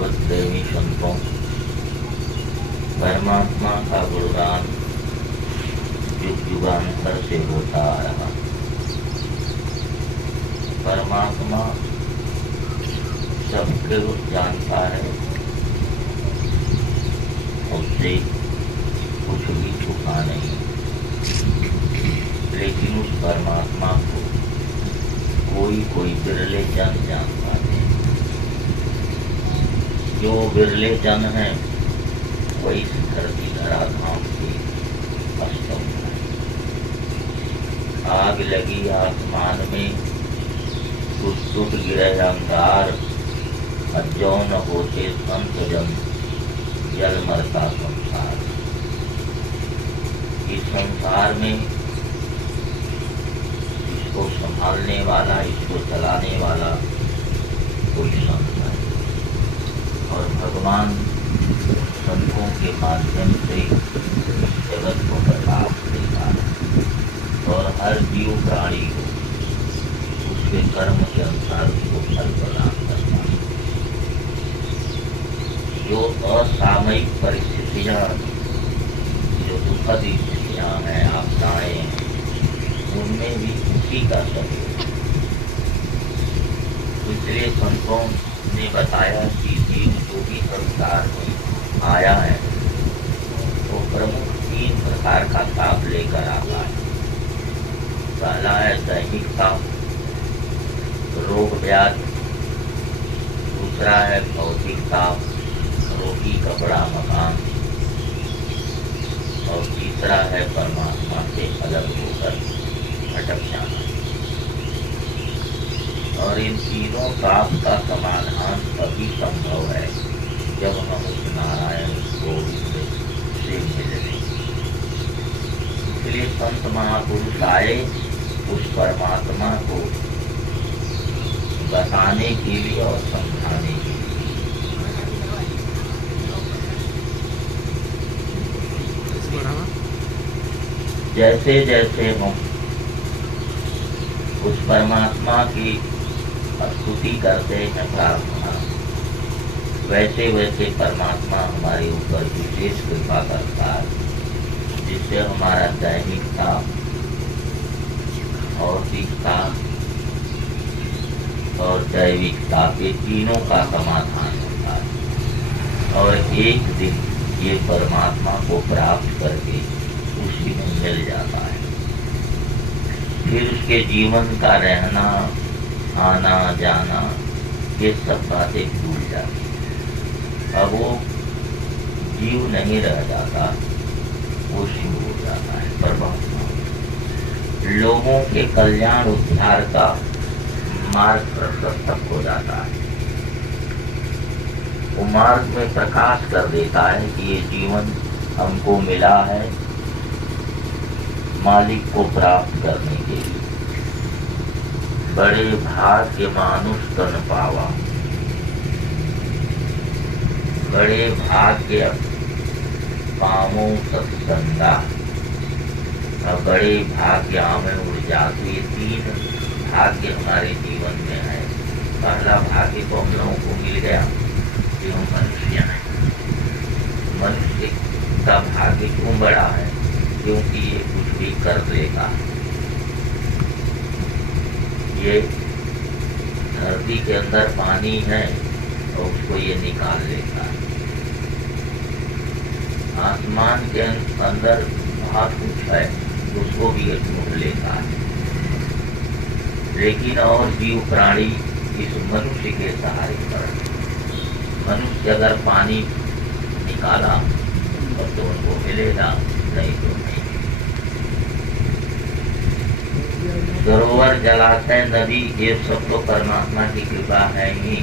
भगवत प्रेमी संतों, परमात्मा का गुणगान युग युगांतर से होता आ रहा। परमात्मा सबके जानता है, उससे कुछ भी छुपा नहीं, लेकिन उस परमात्मा को कोई बिरले जन जान पाते हैं। जो बिरले जन हैं वही धरती धराधाम के अस्तम है। आग लगी आसमान में, टूट गिरे अंगार, जो न होते संत जन, जल मरता संसार। इस संसार में इसको संभालने वाला, इसको चलाने वाला कोई संत है, और भगवान संतों के माध्यम से जगत को प्रकाश देता है और हर जीव प्राणी को उसके कर्म के अनुसार उसको फल प्रदान करता है। जो असामयिक परिस्थितियाँ, जो दुखद स्थितियाँ हैं, आपदाएं हैं, उनमें भी उसी का सहयोग। इसलिए संतों ने बताया कि जीव जो भी संसार में आया है तो प्रमुख 3 प्रकार का ताप लेकर आता है। पहला है दैहिक ताप, रोग व्याधि। दूसरा है भौतिक ताप, रोटी कपड़ा मकान। और तीसरा है परमात्मा से अलग होकर भटक जाना। और इन तीनों ताप का समाधान तभी संभव है जब हम उस नारायण गोविंद से मिलें। इसलिए संत महापुरुष आए उस परमात्मा को बताने के लिए और समझाने के लिए। जैसे जैसे हम उस परमात्मा की स्तुति करते हैं, प्रार्थना, वैसे वैसे परमात्मा हमारे ऊपर विशेष कृपा करता है, जिससे हमारा दैनिक ताप, भौतिक ताप और दैविक ताप, ये तीनों का समाधान होता है। और एक दिन ये परमात्मा को प्राप्त करके उसी में मिल जाता है। फिर उसके जीवन का रहना, आना जाना, ये सब बातें भूल जाती। अब वो जीव नहीं रह जाता, वो शिव हो जाता है, परमात्मा। लोगों के कल्याण उद्धार का मार्ग प्रशस्त हो जाता है। वो मार्ग में प्रकाश कर देता है कि ये जीवन हमको मिला है मालिक को प्राप्त करने के लिए। बड़े भाग्य मानुष तन पावा, बड़े भाग्य पामो सत्संगा, और बड़े भाग्य में उड़ जाते। ये 3 भाग्य हमारे जीवन में है। पहला भाग्य तो हम लोगों को मिल गया कि हम मनुष्य हैं। मनुष्य का भाग्य क्यों बड़ा है? क्योंकि ये कुछ भी कर लेगा। ये धरती के अंदर पानी है और उसको ये निकाल लेता है। आसमान के अंदर बहुत कुछ है, उसको भी ये ढूंढ लेता है। लेकिन और जीव प्राणी इस मनुष्य के सहारे पर, मनुष्य अगर पानी निकाला तो उनको मिलेगा, नहीं तो नहीं। सरोवर, जलाशय, नदी, ये सब तो परमात्मा की कृपा है ही,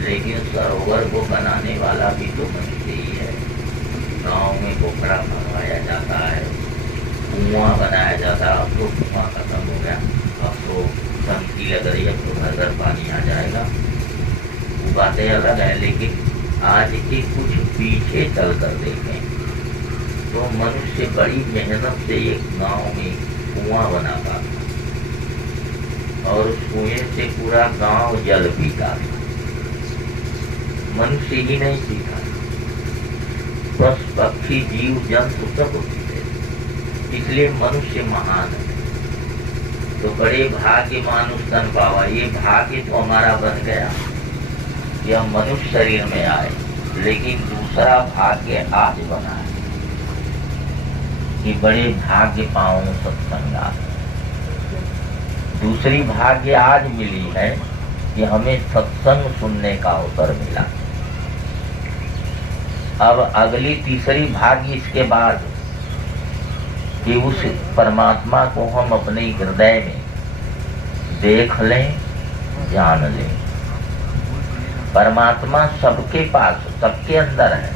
लेकिन सरोवर को बनाने वाला भी तो मनुष्य ही है। गाँव में पोखरा बनवाया जाता है, कुआं बनाया जाता है। अब तो कुआं खत्म हो गया, अब तो टंकी लग रही है, तो घर घर पानी आ जाएगा। वो बातें अलग है, लेकिन आज के कुछ पीछे चल कर देखें तो मनुष्य बड़ी मेहनत से एक गांव में कुआं बनाता था और उस कुएं से पूरा गांव जल पीता था। मनुष्य ही नहीं सीखा, बस पक्षी जीव जंतु सब सीखे, इसलिए मनुष्य महान है। तो बड़े भाग्य मानुष तन पावा, ये भाग्य तो हमारा बन गया कि हम मनुष्य शरीर में आए, लेकिन दूसरा भाग्य आज बना है कि बड़े भाग्य पाऊं सत्संगा। दूसरी भाग्य आज मिली है कि हमें सत्संग सुनने का अवसर मिला। अब अगली तीसरी भाग्य इसके बाद कि उस परमात्मा को हम अपने हृदय में देख लें, जान लें। परमात्मा सबके पास, सबके अंदर है।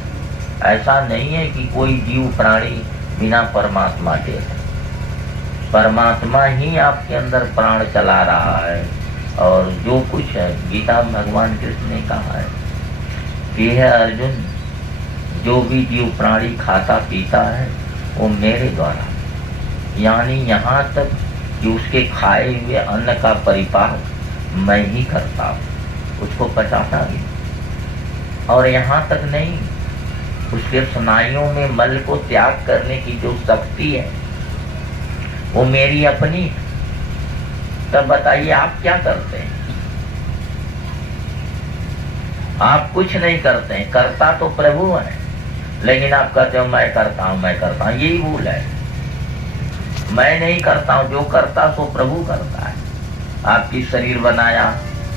ऐसा नहीं है कि कोई जीव प्राणी बिना परमात्मा के है। परमात्मा ही आपके अंदर प्राण चला रहा है। और जो कुछ है, गीता में भगवान कृष्ण ने कहा है कि है अर्जुन, जो भी जीव प्राणी खाता पीता है वो मेरे द्वारा, यानी यहाँ तक कि उसके खाए हुए अन्न का परिपाक मैं ही करता हूँ, उसको पचाता भी। और यहाँ तक नहीं, उसके स्नायुओं में मल को त्याग करने की जो शक्ति है वो मेरी अपनी। तब बताइए आप क्या करते हैं? आप कुछ नहीं करते हैं, करता तो प्रभु है, लेकिन आप कहते हो मैं करता हूं, मैं करता हूं। यही भूल है। मैं नहीं करता हूं, जो करता सो प्रभु करता है। आपकी शरीर बनाया,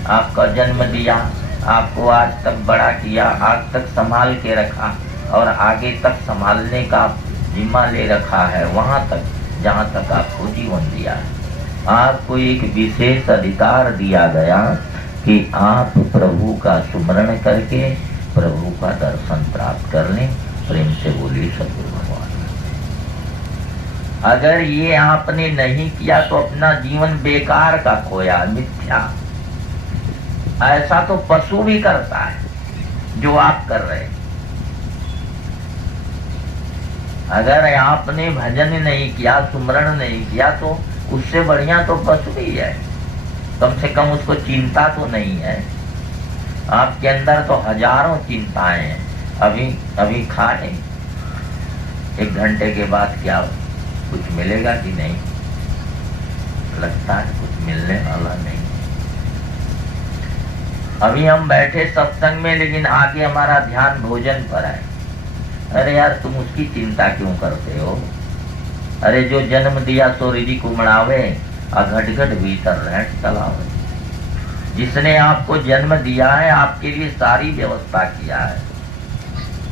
आपका जन्म दिया, आपको आज तक बड़ा किया, आज तक संभाल के रखा और आगे तक संभालने का जिम्मा ले रखा है, वहां तक जहां तक आपको जीवन दिया है। आपको एक विशेष अधिकार दिया गया कि आप प्रभु का सुमरण करके प्रभु का दर्शन प्राप्त कर लें। प्रेम से बोलिए सद्गुरु भगवान। अगर ये आपने नहीं किया तो अपना जीवन बेकार का खोया, मिथ्या। ऐसा तो पशु भी करता है जो आप कर रहे हैं। अगर आपने भजन नहीं किया, सुमरण नहीं किया, तो उससे बढ़िया तो पशु ही है। कम से कम उसको चिंता तो नहीं है। आपके अंदर तो हजारों चिंताएं हैं। अभी खाए, 1 घंटे के बाद क्या कुछ मिलेगा कि नहीं? लगता है कुछ मिलने वाला नहीं। अभी हम बैठे सत्संग में, लेकिन आगे हमारा ध्यान भोजन पर है। अरे यार, तुम उसकी चिंता क्यों करते हो? अरे जो जन्म दिया सो रिजी कुमड़ावे, घट घट भीतर रहट चलावे। जिसने आपको जन्म दिया है, आपके लिए सारी व्यवस्था किया है।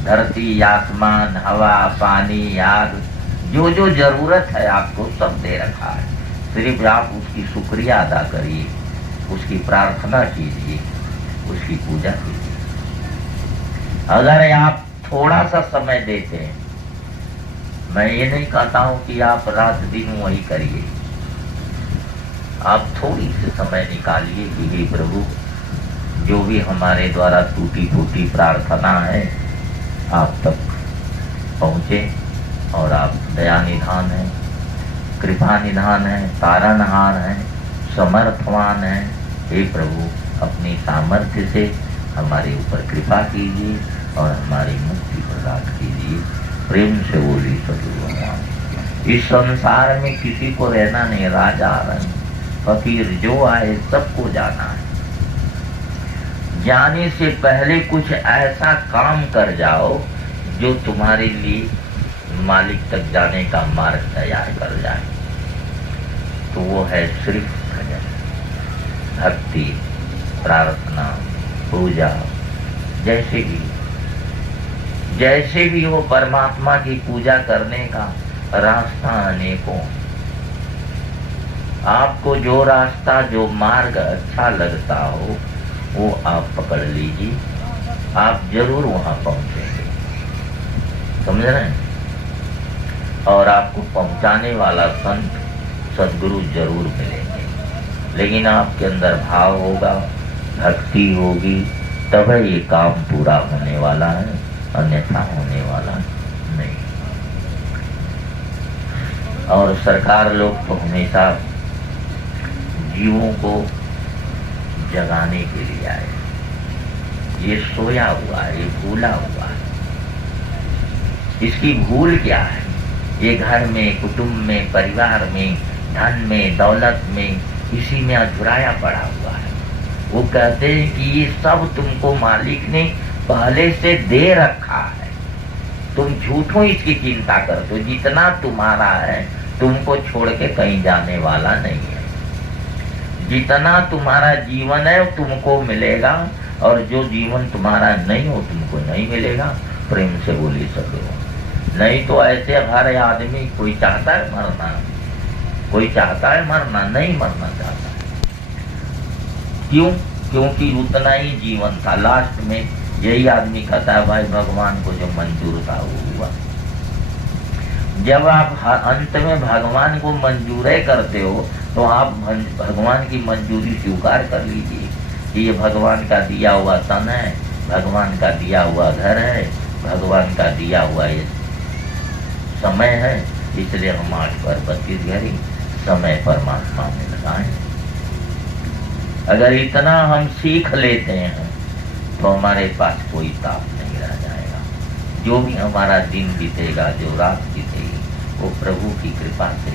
धरती, आसमान, हवा, पानी, आग, जो जो जरूरत है आपको सब दे रखा है। सिर्फ आप उसकी शुक्रिया अदा करिए, उसकी प्रार्थना कीजिए, उसकी पूजा कीजिए। अगर आप थोड़ा सा समय देते हैं, मैं ये नहीं कहता हूं कि आप रात दिन वही करिए, आप थोड़ी सी समय निकालिए कि हे प्रभु, जो भी हमारे द्वारा टूटी फूटी प्रार्थना है आप तक पहुँचे, और आप दया निधान है, कृपा निधान है, तारणहार है, समर्थवान है। हे प्रभु, अपनी सामर्थ्य से हमारे ऊपर कृपा कीजिए और हमारी मुक्ति प्रदान कीजिए। प्रेम से बोली सद्गुरु भगवान। इस संसार में किसी को रहना नहीं, राजा रंग फकीर जो आए सबको जाना है। जाने से पहले कुछ ऐसा काम कर जाओ जो तुम्हारे लिए मालिक तक जाने का मार्ग तैयार कर जाए। तो वो है सिर्फ भजन, भक्ति, प्रार्थना, पूजा। जैसे भी हो, परमात्मा की पूजा करने का रास्ता अनेकों। आपको जो रास्ता, जो मार्ग अच्छा लगता हो वो आप पकड़ लीजिए, आप जरूर वहां पहुंचेंगे। समझ रहे हैं? और आपको पहुंचाने वाला संत, सद्गुरु जरूर मिलेंगे। लेकिन आपके अंदर भाव होगा, भक्ति होगी, तब ये काम पूरा होने वाला है, अन्यथा होने वाला नहीं। और सरकार लोग तो हमेशा जीवों को जगाने के लिए आए। ये सोया हुआ है, ये भूला हुआ है। इसकी भूल क्या है? ये घर में, कुटुंब में, परिवार में, धन में, दौलत में, इसी में अधुराया पड़ा हुआ है। वो कहते हैं कि ये सब तुमको मालिक ने पहले से दे रखा है, तुम झूठों इसकी चिंता करते हो। जितना तुम्हारा है तुमको छोड़ के कहीं जाने वाला नहीं है। जितना तुम्हारा जीवन है वो तुमको मिलेगा, और जो जीवन तुम्हारा नहीं हो तुमको नहीं मिलेगा। प्रेम से बोली सको। नहीं तो ऐसे हर आदमी, कोई चाहता है मरना, कोई चाहता है मरना, नहीं मरना चाहता है। क्यों? क्योंकि उतना ही जीवन था। लास्ट में यही आदमी कहता है भाई भगवान को जो मंजूर था वो हुआ। जब आप अंत में भगवान को मंजूर करते हो तो आप भगवान की मंजूरी स्वीकार कर लीजिए कि ये भगवान का दिया हुआ तन है, भगवान का दिया हुआ घर है, भगवान का दिया हुआ ये समय है, इसलिए हम 8 पर 32 घड़ी समय परमात्मा में लगाएं। अगर इतना हम सीख लेते हैं तो हमारे पास कोई ताप नहीं रह जाएगा। जो भी हमारा दिन बीतेगा, जो रात बीतेगी, वो प्रभु की कृपा से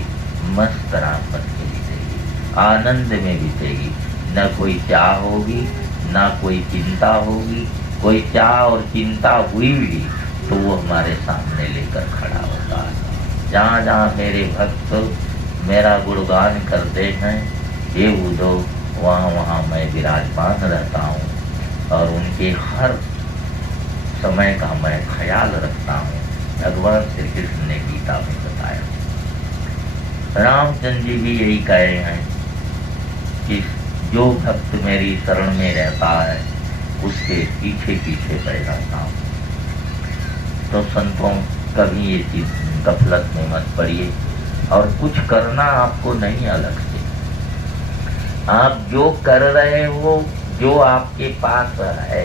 मस्त राम बन के बीतेगी, आनंद में बीतेगी। न कोई चाह होगी, न कोई चिंता होगी। कोई चाह और चिंता हुई भी तो वो हमारे सामने लेकर खड़ा होता है। जहाँ जहाँ मेरे भक्त मेरा गुणगान करते हैं, हे उदो, वहाँ वहाँ मैं विराजमान रहता हूँ और उनके हर समय का मैं ख्याल रखता हूँ। भगवान श्री कृष्ण ने गीता में बताया। रामचंद्र जी भी यही कहे हैं कि जो भक्त मेरी शरण में रहता है उसके पीछे पीछे पड़ जाता हूँ। तो संतों, कभी ये चीज गफलत में मत पड़िए, और कुछ करना आपको नहीं अलग से। आप जो कर रहे हो, जो आपके पास है,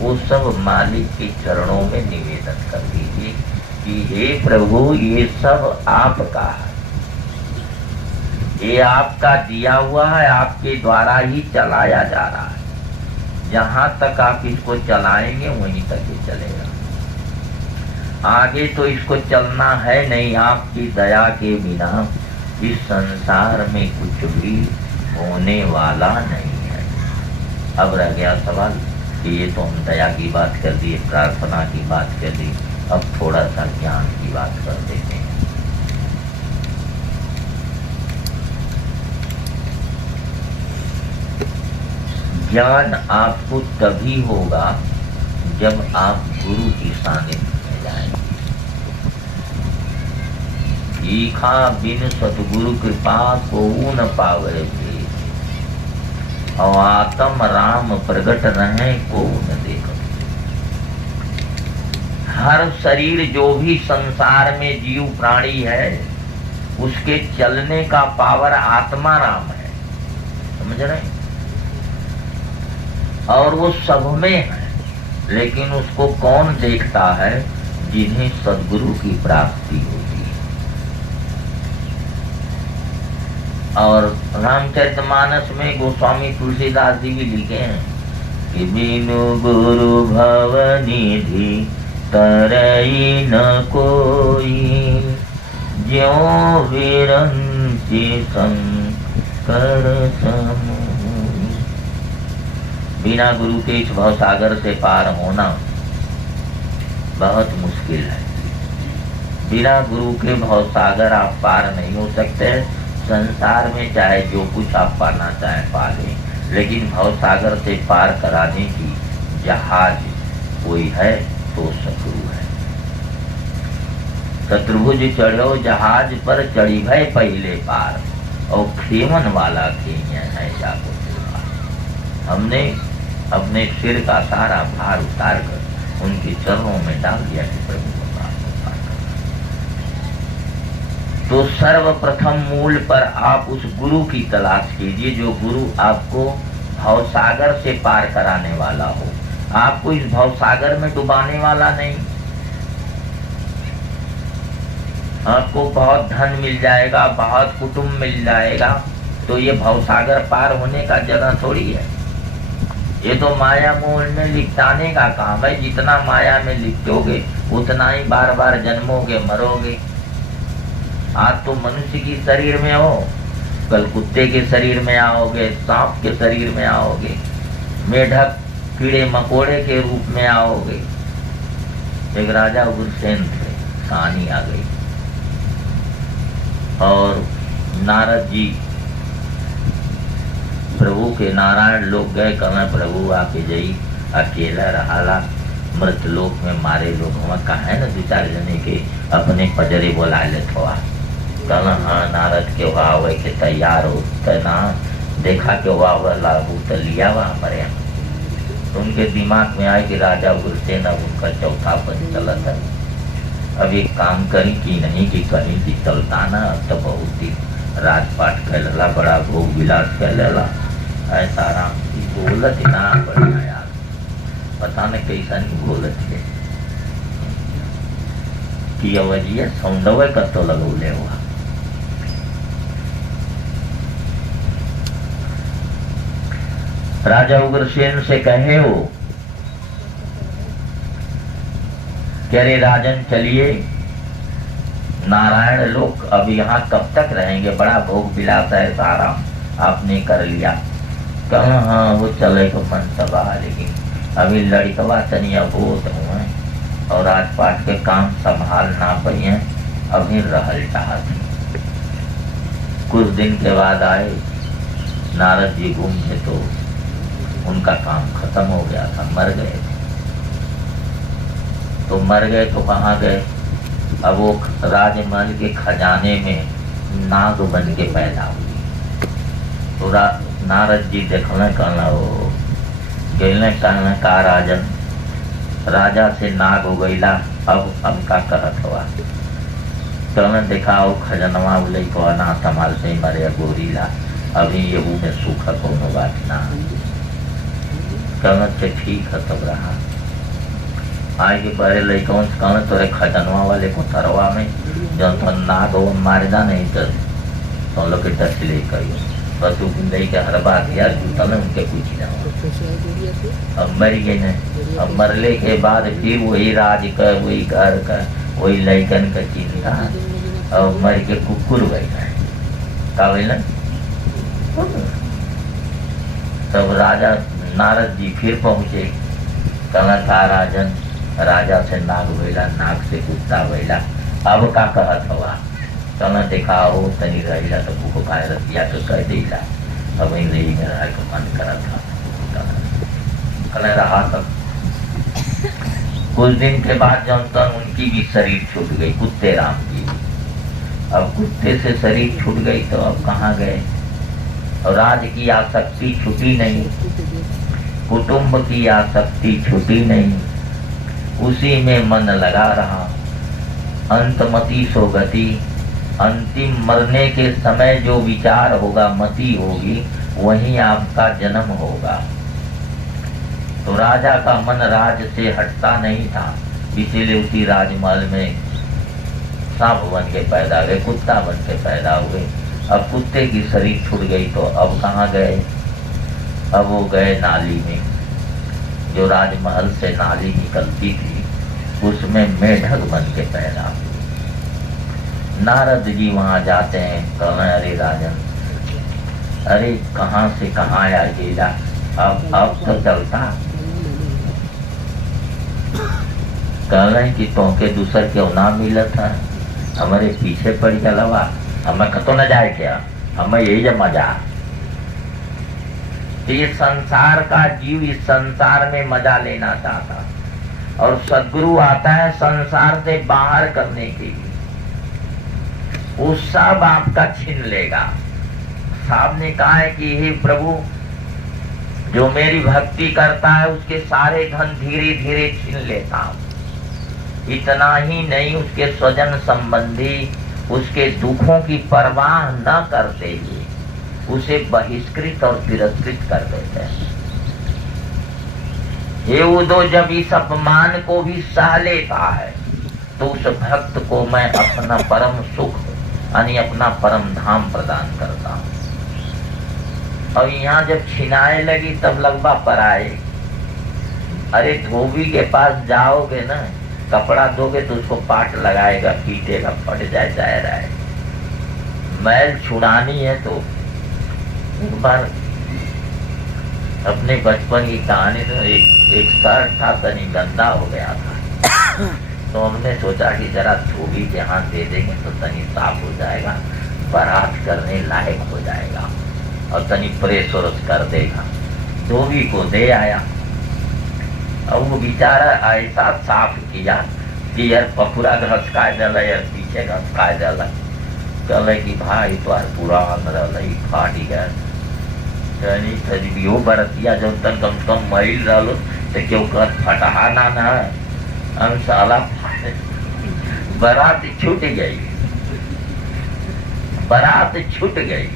वो सब मालिक के चरणों में निवेदन कर दीजिए कि हे प्रभु, ये सब आपका है, ये आपका दिया हुआ है, आपके द्वारा ही चलाया जा रहा है। जहाँ तक आप इसको चलाएंगे वहीं तक ये चलेगा। आगे तो इसको चलना है नहीं। आपकी दया के बिना इस संसार में कुछ भी होने वाला नहीं है। अब रह गया सवाल कि ये तो हम दया की बात कर दी, प्रार्थना की बात कर दी, अब थोड़ा सा ज्ञान की बात कर देते हैं। ज्ञान आपको तभी होगा जब आप गुरु की सानिध्य में जाएंगे। ईखा बिन सतगुरु कृपा को न पावे, और आत्म राम प्रगट रहे को न देखो। हर शरीर जो भी संसार में जीव प्राणी है, उसके चलने का पावर आत्मा राम है। समझ रहे? और वो सब में है, लेकिन उसको कौन देखता है? जिन्हें सद्गुरु की प्राप्ति होती है। और रामचरितमानस में गोस्वामी तुलसीदास जी भी लिखे हैं कि बिनु गुरु भवनिधि तरई न कोई, ज्यों विरंचि शंकर समूह। बिना गुरु के इस भवसागर से पार होना बहुत मुश्किल है। बिना गुरु के भवसागर आप पार नहीं हो सकते। संसार में चाहे जो कुछ आप पाना चाहे पा लें, लेकिन भवसागर से पार कराने की जहाज कोई है तो सतगुरु है। शत्रुभुज चढ़ो जहाज पर, चढ़ी भय पहले पार, और खेमन वाला खेम है जाको। हमने अपने सिर का सारा भार उतार कर उनके चरणों में डाल दिया कि प्रभु तो सर्वप्रथम मूल पर आप उस गुरु की तलाश कीजिए, जो गुरु आपको भवसागर से पार कराने वाला हो, आपको इस भवसागर में डुबाने वाला नहीं। आपको बहुत धन मिल जाएगा, बहुत कुटुंब मिल जाएगा, तो ये भवसागर पार होने का जगह थोड़ी है। ये तो माया मोह में लिपटाने का काम है। जितना माया में लिपटोगे उतना ही बार बार जन्मोगे, मरोगे। आज तो मनुष्य की शरीर में हो, कल कुत्ते के शरीर में आओगे, सांप के शरीर में आओगे, मेढक कीड़े मकोड़े के रूप में आओगे। एक राजा उग्रसेन थे, कहानी आ गई। और नारद जी प्रभु के नारायण लोग गए, कहना प्रभु आके जई अकेला रहाला मृत लोक में मारे लोग वहाँ कहा है ना, 2-4 जने के अपने पजरे बोला लेत हुआ। कहना हाँ नारद के वाह के तैयार हो ना, देखा के वाह लागू तो लिया वहाँ पर। तो उनके दिमाग में आए कि राजा उग्रसेन अब उनका चौथा पद चलता है, अब एक काम करी कि नहीं कि कहीं की चलता ना, अब तो बहुत ही राजपाट कर लेला, बड़ा भोग विलास कर लेला, ऐसा राम की बोलत ना बढ़िया यार, पता नहीं कैसा नहीं बोलत है कि अवजिया सौंदर्य कतो लगौले हुआ। राजा उग्रसेन से कहे हो कि अरे राजन चलिए नारायण लोक, अब यहाँ कब तक रहेंगे, बड़ा भोग विलास है सारा आपने कर लिया। कहा हाँ वो चले को मन तबाह, लेकिन अभी लड़कवा तनिया बहुत हुए और राजपाट के काम संभाल ना पाई, अभी रहल चाहती। कुछ दिन के बाद आए नारद जी घूमते तो उनका काम खत्म हो गया था, मर गए। तो मर गए तो कहाँ गए, अब वो राजमहल के खजाने में नाग बन के पैदा हुई। तो नारद जी देखने कहना हो गए, कहना का राजन राजा से नाग हो गईला, अब हमका कहत हुआ। कहना दिखाओ खजनवा बोले को ना संभालते मरे गोरीला, अभी यहू में सूखा कोनो बात ना। कहना ठीक है तब रहा। आए के बड़े लड़कों से कहना तोरे खजनवा वाले को तरवा में जब तो नाग हो मारदा नहीं तो लोग के डर ले करियो, बस जिंदगी के हर बात यार जूता में उनके कुछ ना हो। अब मर गए न, अब मरले के बाद फिर वही राज का, वही घर का, वही लड़कन का चिंता, और मर के कुकुर बैठा का बोल। तब राजा नारद जी फिर पहुंचे, कहना था राजन राजा से नाग भैला, नाग से कुत्ता भैला, अब का कहत हवा। कहना दिखाओ तनी रहिला तो भूख खाए रतिया तो कह देला, अब नहीं रहा तो मन करा था। कहने रहा तब कुछ दिन के बाद जब तक उनकी भी शरीर छूट गई, कुत्ते राम की। अब कुत्ते से शरीर छूट गई तो अब कहाँ गए, और राज की आसक्ति छूटी नहीं, कुटुंब की आसक्ति छूटी नहीं, उसी में मन लगा रहा। अंतमति सो गति, अंतिम मरने के समय जो विचार होगा, मति होगी, वहीं आपका जन्म होगा। तो राजा का मन राज से हटता नहीं था, इसीलिए उसी राजमहल में सांप बन के पैदा हुए, कुत्ता बन के पैदा हुए। अब कुत्ते की शरीर छूट गई तो अब कहाँ गए, अब वो गए नाली में। जो राजमहल से नाली निकलती थी उसमें मेढक बन के पैदा हुए। नारद जी वहां जाते हैं, कहना अरे राजन अरे कहाँ से कहाँ आ गेला, अब तो चलता। कहना कि तुमके दूसर क्यों ना मिलत है, हमारे पीछे पड़ गलवा, हमें कतो न जाए क्या, हमें यही जब मजा। ये संसार का जीव इस संसार में मजा लेना चाहता, और सद्गुरु आता है संसार से बाहर करने के लिए, वो सब आपका छीन लेगा। साहब ने कहा है कि हे प्रभु जो मेरी भक्ति करता है उसके सारे धन धीरे धीरे छीन लेता हूँ। इतना ही नहीं, उसके स्वजन संबंधी उसके दुखों की परवाह न करते हुए उसे बहिष्कृत और तिरस्कृत कर देते हैं। ये उदो जब इस अपमान को भी सह लेता है तो उस भक्त को मैं अपना परम सुख यानी अपना परम धाम प्रदान करता हूँ। और यहाँ जब छिनाए लगी तब लगभा पराए। अरे धोबी के पास जाओगे ना, कपड़ा दोगे तो उसको पाट लगाएगा, पीटेगा, फट जाए चाहे रहे। मैल छुड़ानी है तो एक बार अपने बचपन की कहानी तो एक शर्ट था, तनी गंदा हो गया था। तो हमने सोचा कि जरा धोबी के हाथ दे देंगे तो तनी साफ हो जाएगा, बारात करने लायक हो जाएगा और तनी प्रेस व्रेस कर देगा। धोबी को दे आया और वो बेचारा ऐसा साफ किया कि यार पपुरा घसका दल, यार पीछे घसका दल। कल कि भाई तो पुरान रही फाट गया तरीबियो बरतिया जब तक कम से कम मैल रहो तो क्यों कर फटा ना ना हम साला बारात छूट गई, बारात छूट गई।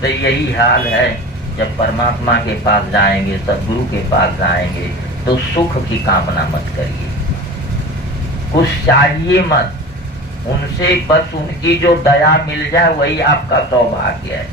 तो यही हाल है, जब परमात्मा के पास जाएंगे, सदगुरु के पास जाएंगे तो सुख की कामना मत करिए, कुछ चाहिए मत उनसे, बस उनकी जो दया मिल जाए वही आपका सौभाग्य है।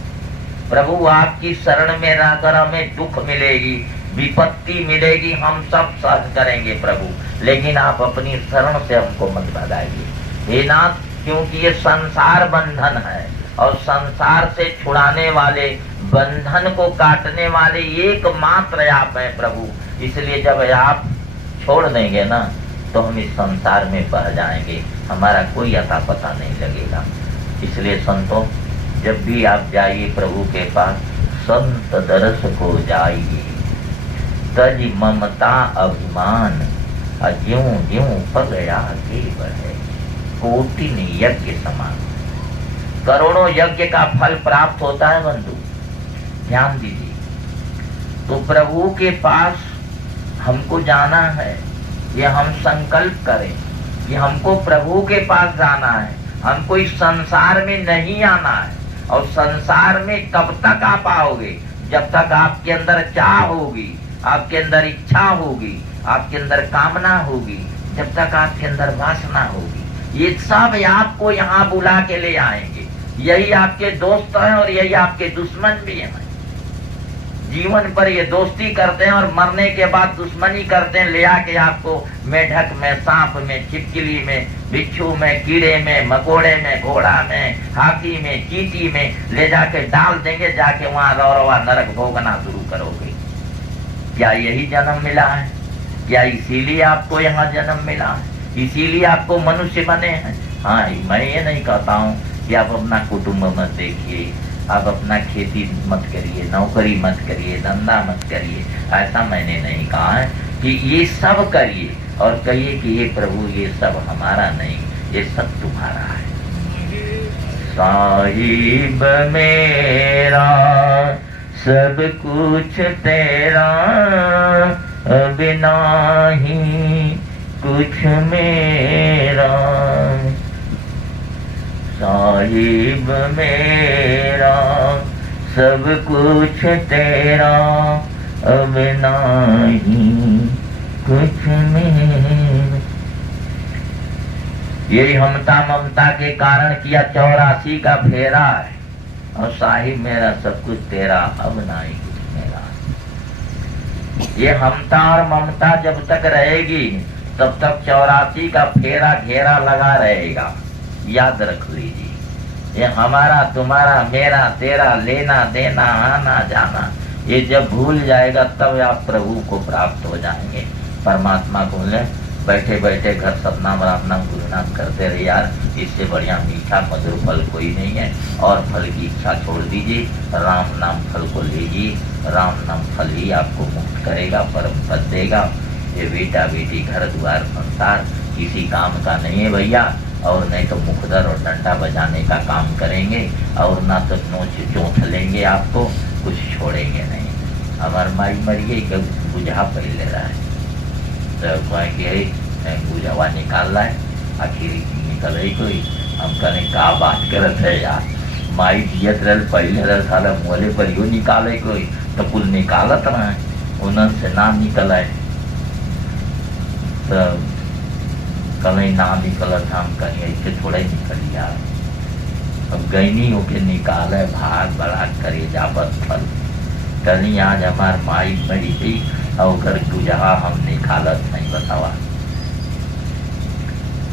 प्रभु आपकी शरण में रहकर हमें दुख मिलेगी, विपत्ति मिलेगी, हम सब सहन करेंगे प्रभु, लेकिन आप अपनी शरण से हमको मत भगाइए हे नाथ, क्योंकि ये संसार बंधन है और संसार से छुड़ाने वाले, बंधन को काटने वाले एकमात्र आप हैं प्रभु। इसलिए जब आप छोड़ देंगे ना तो हम इस संसार में बह जाएंगे, हमारा कोई अता पता नहीं लगेगा। इसलिए संतों, जब भी आप जाइए प्रभु के पास, संत दरस को जाइए, तज ममता अभिमान, ज्यों ज्यों पग आगे बढ़े, कोटिन यज्ञ समान। करोड़ों यज्ञ का फल प्राप्त होता है बंधु, ध्यान दीजिए। तो प्रभु के पास हमको जाना है, ये हम संकल्प करें कि हमको प्रभु के पास जाना है, हमको इस संसार में नहीं आना है। और संसार में कब तक आ पाओगे? जब तक आपके अंदर चाह होगी, आपके अंदर इच्छा होगी, आपके अंदर कामना होगी, जब तक आपके अंदर वासना होगी। ये सब आपको यहाँ बुला के ले आएंगे। यही आपके दोस्त हैं और यही आपके दुश्मन भी हैं। जीवन पर ये दोस्ती करते हैं और मरने के बाद दुश्मनी करते हैं, ले आके आपको मेढक में, सांप में, छिपकली में, बिच्छू में, कीड़े में, मकोड़े में, घोड़ा में, हाथी में, चींटी में ले जाके डाल देंगे, जाके वहाँ रौरवा नरक भोगना शुरू करोगे। क्या यही जन्म मिला है? क्या इसीलिए आपको यहाँ जन्म मिला है? इसीलिए आपको मनुष्य बने हैं? हाँ, मैं ये नहीं कहता हूँ कि आप अपना कुटुंब मत देखिए, आप अपना खेती मत करिए, नौकरी मत करिए, धंधा मत करिए, ऐसा मैंने नहीं कहा है कि ये सब करिए और कहिए कि ये प्रभु ये सब हमारा नहीं, ये सब तुम्हारा है। साहिब मेरा सब कुछ तेरा, बिना ही कुछ मेरा। साहिब मेरा सब कुछ तेरा, अब नहीं कुछ मेरा। यही हमता ममता के कारण किया 84 का फेरा है। और साहिब मेरा सब कुछ तेरा, अब नहीं कुछ मेरा। ये हमता और ममता जब तक रहेगी तब तक 84 का फेरा घेरा लगा रहेगा। याद रख लीजिए, ये हमारा तुम्हारा मेरा तेरा, लेना देना, आना जाना, ये जब भूल जाएगा तब आप प्रभु को प्राप्त हो जाएंगे। परमात्मा को ले बैठे बैठे घर सतनाम राम नाम गुरु नाम करते रहे यार, इससे बढ़िया मीठा मधुर फल कोई नहीं है। और फल की इच्छा छोड़ दीजिए, राम नाम फल को लीजिए। राम नाम फल ही आपको मुक्त करेगा, परम पद देगा। ये बेटा बेटी घर द्वार संसार किसी काम का नहीं है भैया। और नहीं तो मुखदर और डंडा बजाने का काम करेंगे, और ना तो नोच चोंच लेंगे, आपको कुछ छोड़ेंगे नहीं। हमार माई मरिए कब बुझा पहले रहा है तो कहेंगे बुझावा निकाल रहा है, आखिर निकल ही कोई। हम कहें का बात करत है यार, माई दियत रह पहले रह साला मोले पर यो निकाले कोई, तो कुल निकालत रहा है, उन्हन से ना निकल आए तो कहीं ना निकलत, हम कहीं ऐसे थोड़ा ही निकल यार। अब गैनी होके निकाले भाग बड़ा करे जाबत फल, कल आज हमार माई मरी थी और घर तुझा हम निकालत नहीं बतावा।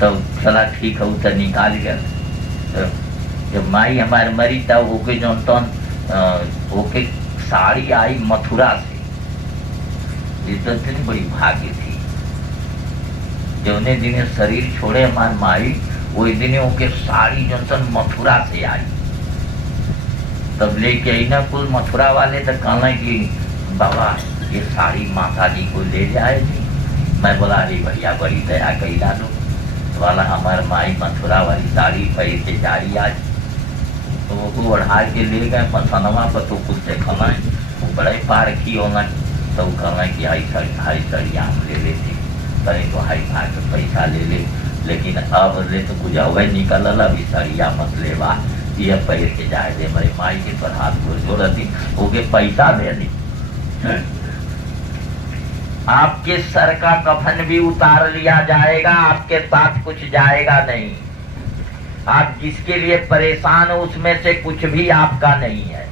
तो चला ठीक है तो निकाल गया। तो जब माई हमारे मरी तब ओके जो ओके साड़ी आई मथुरा से। ये तो इतनी बड़ी भाग्य थी। जौने दिन शरीर छोड़े हमारे माई वही दिन ओके साड़ी जो मथुरा से आई। तब लेके आई ना कुल मथुरा वाले तो कहना कि बाबा ये साड़ी माता जी को ले जाए थी। मैं बोला अरे भैया बड़ी दया कही डालो वाला हमारे माई मथुरा वाली साड़ी पहले से जारी आज। तो वो बढ़ा के ले गए पसंदवा पर तो कुछ देखना है वो बड़े पारखी होना। तो कहना कि हाई साड़ी हम ले लेते कहीं तो हाई खा के पैसा ले ले, लेकिन अब ले तो कुछ अवै निकल अभी सड़िया मत लेवा ये पैर के जाए दे मेरे माई के पर हाथ को जोड़ती होके पैसा दे दी। आपके सर का कफन भी उतार लिया जाएगा, आपके साथ कुछ जाएगा नहीं। आप जिसके लिए परेशान हो उसमें से कुछ भी आपका नहीं है।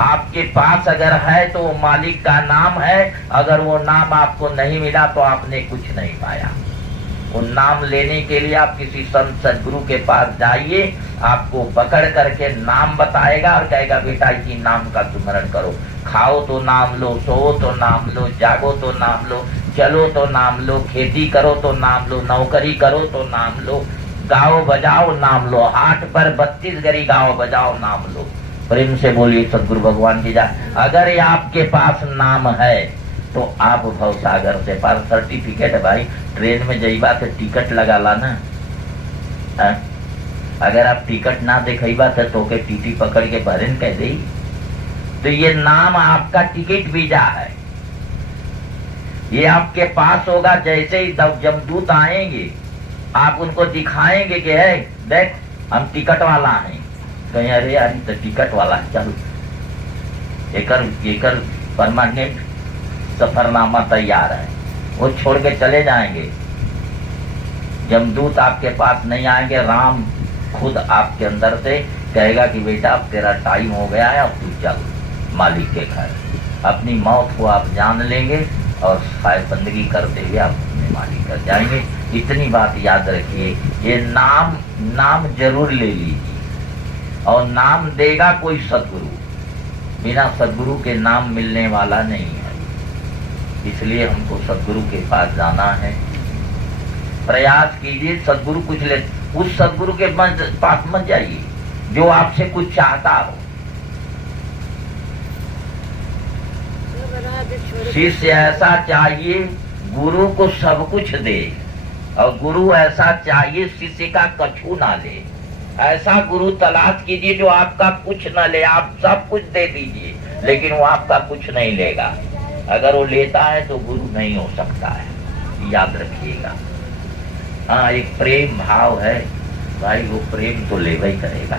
आपके पास अगर है तो वो मालिक का नाम है, अगर वो नाम आपको नहीं मिला तो आपने कुछ नहीं पाया। वो नाम लेने के लिए आप किसी संत सदगुरु के पास जाइए, आपको पकड़ करके नाम बताएगा और कहेगा बेटा इसी नाम का सुमरण करो। खाओ तो नाम लो, सो तो नाम लो, जागो तो नाम लो, चलो तो नाम लो, खेती करो तो नाम लो, नौकरी करो तो नाम लो, गाओ बजाओ नाम लो, हाट पर 32 गरी गाओ बजाओ नाम लो। प्रेम से बोलिए सदगुरु भगवान की जय। अगर आपके पास नाम है तो आप भव सागर से पार। सर्टिफिकेट है भाई, ट्रेन में जाइबा तो टिकट लगा ला ना। अगर आप टिकट ना दिखेबा तो के टीटी पकड़ के भरन कह दे। तो ये नाम आपका टिकट वीजा है, ये आपके पास होगा। जैसे ही जमदूत आएंगे आप उनको दिखाएंगे कि है देख हम टिकट वाला हैं। कहीं अरे यार तो टिकट वाला है, चलो एकर परमानेंट सफरनामा तैयार है, वो छोड़ के चले जाएंगे। जमदूत आपके पास नहीं आएंगे, राम खुद आपके अंदर से कहेगा कि बेटा अब तेरा टाइम हो गया है, अब तू चल मालिक के घर। अपनी मौत को आप जान लेंगे और शायद बंदगी करते हुए आप अपने मालिक घर जाएंगे। इतनी बात याद रखिए, ये नाम जरूर ले लीजिए। और नाम देगा कोई सदगुरु, बिना सदगुरु के नाम मिलने वाला नहीं है। इसलिए हमको सदगुरु के पास जाना है। प्रयास कीजिए सदगुरु कुछ ले, उस सदगुरु के पास मत जाइए जो आपसे कुछ चाहता हो। शिष्य ऐसा चाहिए गुरु को सब कुछ दे, और गुरु ऐसा चाहिए शिष्य का कछु ना ले। ऐसा गुरु तलाश कीजिए जो आपका कुछ न ले, आप सब कुछ दे दीजिए लेकिन वो आपका कुछ नहीं लेगा। अगर वो लेता है तो गुरु नहीं हो सकता है, याद रखिएगा। हाँ, एक प्रेम भाव है भाई, वो प्रेम तो लेवा ही करेगा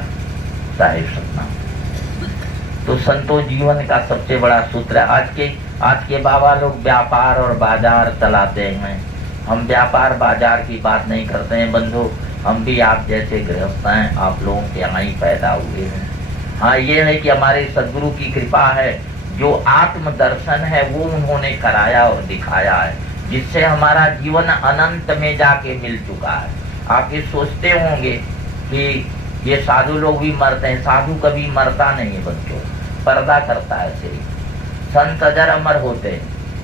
साहेब सपना। तो संतों जीवन का सबसे बड़ा सूत्र है। आज के बाबा लोग व्यापार और बाजार चलाते हैं। हम व्यापार बाजार की बात नहीं करते हैं बंधु, हम भी आप जैसे गृहस्थ हैं, आप लोगों के यहाँ ही पैदा हुए हैं। हाँ, ये है कि हमारे सदगुरु की कृपा है, जो आत्म दर्शन है वो उन्होंने कराया और दिखाया है, जिससे हमारा जीवन अनंत में जाके मिल चुका है। आप ये सोचते होंगे कि ये साधु लोग भी मरते हैं, साधु कभी मरता नहीं है बच्चों, पर्दा करता है सिर्फ। संत अजर अमर होते हैं,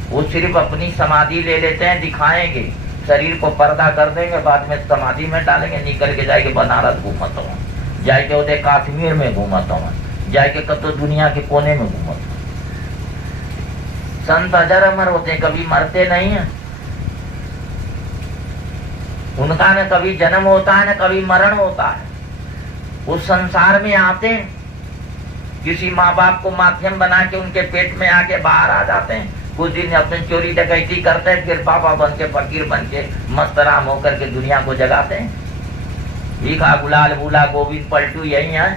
वो सिर्फ अपनी समाधि ले लेते हैं, दिखाएंगे, शरीर को पर्दा कर देंगे, बाद में समाधि में डालेंगे, निकल के जाएंगे बनारस घूमता हूँ, जाके उधर काश्मीर में घूमता हूँ, जाके कतो दुनिया के कोने में घूमता हूँ। संत अजर अमर होते हैं, कभी मरते नहीं है। उनका न कभी जन्म होता है न कभी मरण होता है। उस संसार में आते हैं, किसी माँ बाप को माध्यम बना के उनके पेट में आके बाहर आ जाते हैं, कुछ दिन अपने चोरी डकैती करते हैं, फिर पापा बन के फकीर बन के मस्त राम होकर के दुनिया को जगाते हैं। भीखा गुलाल भूला गोविंद पलटू यही है।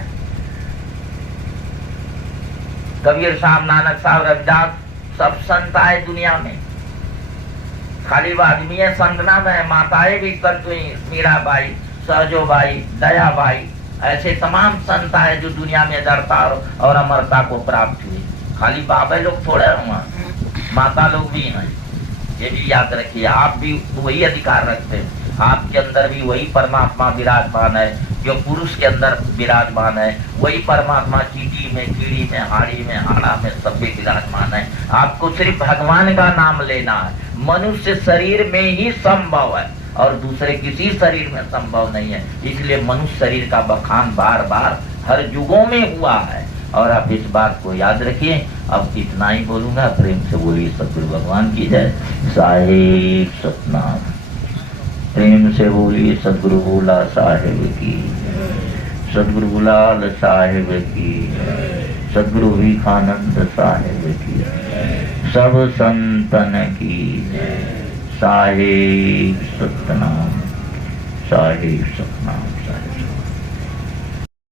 कबीर साहब, नानक साहब, रविदास सब संत आए दुनिया में। खाली आदमी है संत नाम है, माताएं भी संत हुई, मीराबाई, सहजोबाई, दयाबाई, ऐसे तमाम संत आए जो दुनिया में जड़ता और अमरता को प्राप्त हुई। खाली बाबा लोग थोड़े हैं वहाँ, माता लोग भी हैं। ये भी याद रखिए, आप भी वही अधिकार रखते हैं, आपके अंदर भी वही परमात्मा विराजमान है जो पुरुष के अंदर विराजमान है। वही परमात्मा चीटी में, कीड़ी में, हाड़ी में, हाड़ा में सब में विराजमान है। आपको सिर्फ भगवान का नाम लेना है। मनुष्य शरीर में ही संभव है और दूसरे किसी शरीर में संभव नहीं है। इसलिए मनुष्य शरीर का बखान बार बार हर युगों में हुआ है और आप इस बात को याद रखिए। अब इतना ही बोलूंगा, प्रेम से बोलिए सतगुरु भगवान की जय। साहिब सतनाम। प्रेम से बोलिए सतगुरु बोला साहिब की, सतगुरु गुलाल साहिब की, सतगुरु विवेकानंद साहिब की, सब संतन की। साहिब सतनाम, साहिब सतनाम।